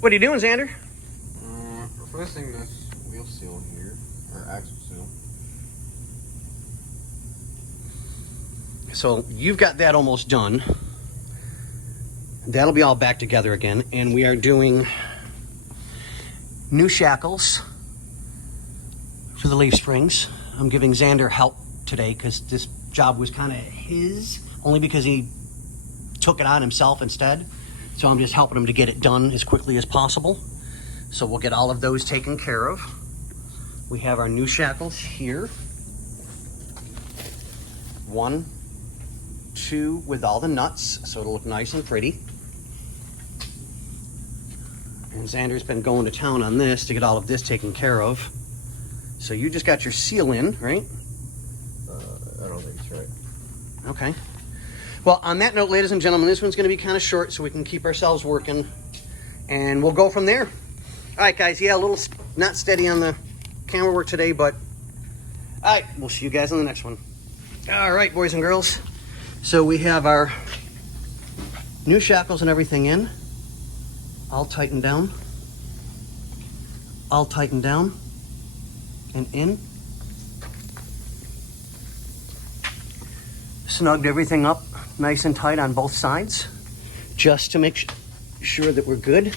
What are you doing, Xander? Replacing this wheel seal here, or axle seal. So you've got that almost done. That'll be all back together again. And we are doing new shackles for the leaf springs. I'm giving Xander help today because this job was kind of his, only because he took it on himself instead. So I'm just helping him to get it done as quickly as possible. So we'll get all of those taken care of. We have our new shackles here. 1, 2 with all the nuts, so it'll look nice and pretty. And Xander's been going to town on this to get all of this taken care of. So you just got your seal in, right? I don't think it's right. Okay. Well, on that note, ladies and gentlemen, this one's going to be kind of short so we can keep ourselves working. And we'll go from there. All right, guys. Yeah, a little not steady on the camera work today, but all right, we'll see you guys on the next one. All right, boys and girls. So we have our new shackles and everything in. All tightened down. All tightened down. And in. Snugged everything up nice and tight on both sides, just to make sure that we're good.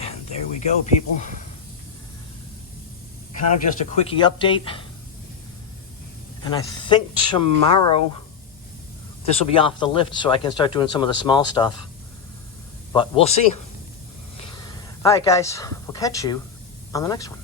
And there we go, people. Kind of just a quickie update. And I think tomorrow this will be off the lift so I can start doing some of the small stuff. But we'll see. All right, guys, we'll catch you on the next one.